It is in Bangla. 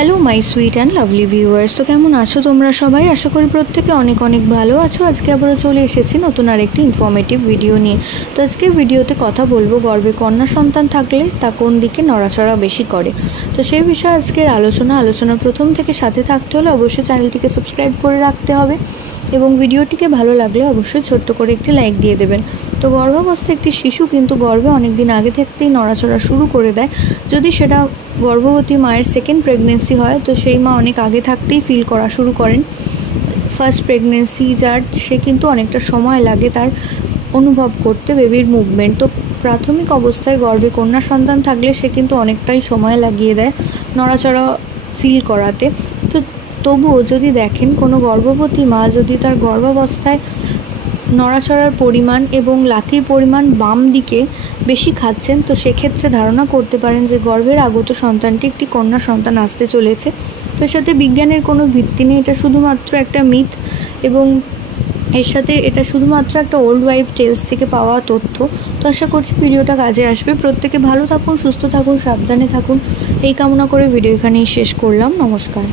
Hello my sweet and lovely viewers. তো কেমন আছো তোমরা সবাই? আশা করি প্রত্যেকে অনেক অনেক ভালো আছো। আজকে আবারও চলে এসেছি নতুন আরেকটি ইনফরমেটিভ ভিডিও নিয়ে। তো আজকে ভিডিওতে কথা বলবো গর্ভে কন্যা সন্তান থাকলে তা কোন দিকে নড়াচড়া বেশি করে। তো সেই বিষয়ে আজকের আলোচনার প্রথম থেকে সাথে থাকতে হলে অবশ্যই চ্যানেলটিকে সাবস্ক্রাইব করে রাখতে হবে এবং ভিডিওটিকে ভালো লাগলে অবশ্যই ছোট্ট করে একটি লাইক দিয়ে দেবেন। তো গর্ভাবস্থায় একটি শিশু কিন্তু গর্ভে অনেক দিন আগে থাকতেই নড়াচড়া শুরু করে দেয়। যদি সেটা গর্ভবতী মায়ের সেকেন্ড প্রেগনেন্সি হয় তো সেই মা অনেক আগে থাকতেই ফিল করা শুরু করেন। ফার্স্ট প্রেগনেন্সি যার সে কিন্তু অনেকটা সময় লাগে তার অনুভব করতে বেবির মুভমেন্ট। তো প্রাথমিক অবস্থায় গর্ভে কন্যা সন্তান থাকলে সে কিন্তু অনেকটাই সময় লাগিয়ে দেয় নড়াচড়া ফিল করাতে। তো তবুও যদি দেখেন কোনো গর্ভবতী মা যদি তার গর্ভাবস্থায় নড়াচড়ার পরিমাণ এবং লাথির পরিমাণ বাম দিকে বেশি খাচ্ছেন, তো সেক্ষেত্রে ধারণা করতে পারেন যে গর্ভের আগত সন্তানটি একটি কন্যা সন্তান আসতে চলেছে। তো এর সাথে বিজ্ঞানের কোনো ভিত্তি নেই, এটা শুধুমাত্র একটা মিথ এবং এর সাথে এটা শুধুমাত্র একটা ওল্ড ওয়াইফ টেলস থেকে পাওয়া তথ্য। তো আশা করছি ভিডিওটা কাজে আসবে। প্রত্যেকে ভালো থাকুন, সুস্থ থাকুন, সাবধানে থাকুন এই কামনা করে ভিডিও এখানেই শেষ করলাম। নমস্কার।